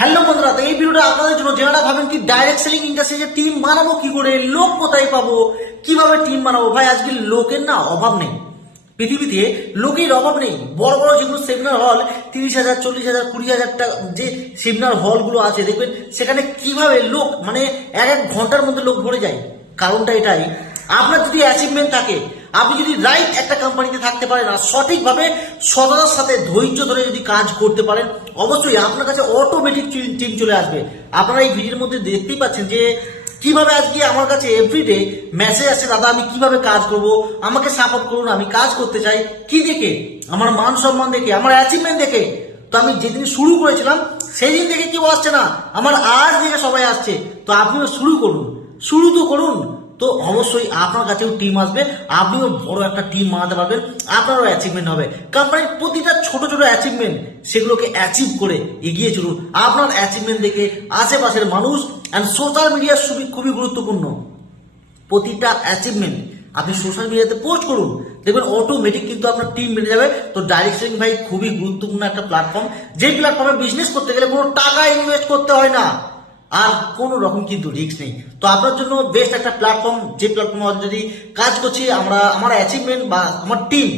Hello বন্ধুরা এই ভিডিওটা আপনাদের জন্য যারা ভাবেন কি ডাইরেক্ট সেলিং ইন্ডাস্ট্রিতে টিম বানাবো, কি করে লোক কোথায় পাবো, কীভাবে টিম বানাবো। ভাই, আজকে লোকের না অভাব নেই। পৃথিবীতে লোকের অভাব নেই। বড় বড় যেগুলো সেমিনার হল তিরিশ হাজার, চল্লিশ হাজার, কুড়ি হাজার টাকা যে সেমিনার হলগুলো আছে, দেখবেন সেখানে কীভাবে লোক মানে এক এক ঘণ্টার মধ্যে লোক ভরে যায়। কারণটা এটাই আপনার যদি অ্যাচিভমেন্ট থাকে, আপনি যদি রাইট একটা কোম্পানিতে থাকতে পারেন আর সঠিকভাবে সততার সাথে ধৈর্য ধরে যদি কাজ করতে পারেন, অবশ্যই আপনার কাছে অটোমেটিক টিম চলে আসবে। আপনারা এই ভিডিওর মধ্যে দেখতেই পাচ্ছেন যে, কীভাবে আজকে আমার কাছে এভরিডে মেসেজ আসে, দাদা, আমি কীভাবে কাজ করব? আমাকে সাপোর্ট করুন, আমি কাজ করতে চাই। কি দেখে? আমার মান সম্মান দেখে, আমার অ্যাচিভমেন্ট দেখে। তো আমি যেদিন শুরু করেছিলাম সেই দিন থেকে কেউ আসছে না। আমার আজ থেকে সবাই আসছে। তো আপনিও শুরু করুন। শুরু তো করুন তো অবশ্যই আপনার কাছেও টিম আসবে। আপনিও বড় একটা টিম বানাতে পারবেন। আপনারও অ্যাচিভমেন্ট হবে। কোম্পানির প্রতিটা ছোট ছোট অ্যাচিভমেন্ট সেগুলোকে অ্যাচিভ করে এগিয়ে চলুন। আপনার অ্যাচিভমেন্ট দেখে আশেপাশের মানুষ অ্যান্ড সোশ্যাল মিডিয়ার খুবই খুবই গুরুত্বপূর্ণ। প্রতিটা অ্যাচিভমেন্ট আপনি সোশ্যাল মিডিয়াতে পোস্ট করুন। দেখবেন অটোমেটিক কিন্তু আপনার টিম বেড়ে যাবে। তো ডাইরেক্ট সেলিং ভাই, খুবই গুরুত্বপূর্ণ একটা প্ল্যাটফর্ম যে প্ল্যাটফর্মে বিজনেস করতে গেলে কোনো টাকা ইনভেস্ট করতে হয় না। আর কোনো রকম কিন্তু রিস্ক নেই। তো আপনার জন্য বেস্ট একটা প্ল্যাটফর্ম যে প্ল্যাটফর্মে যদি কাজ করছি, আমরা, আমার অ্যাচিভমেন্ট বা আমার টিম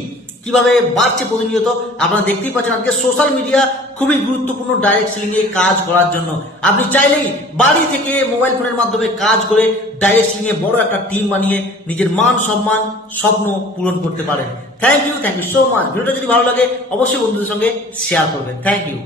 কীভাবে বাড়ছে প্রতিনিয়ত, আপনারা দেখতেই পাচ্ছেন আজকে সোশ্যাল মিডিয়া খুবই গুরুত্বপূর্ণ ডাইরেক্ট সেলিং এ কাজ করার জন্য। আপনি চাইলেই বাড়ি থেকে মোবাইল ফোনের মাধ্যমে কাজ করে ডাইরেক্ট সেলিং এ বড় একটা টিম বানিয়ে নিজের মান, সম্মান, স্বপ্ন পূরণ করতে পারেন। Thank you thank you so much ভিডিওটা যদি ভালো লাগে, অবশ্যই বন্ধুদের সঙ্গে শেয়ার করবেন। Thank you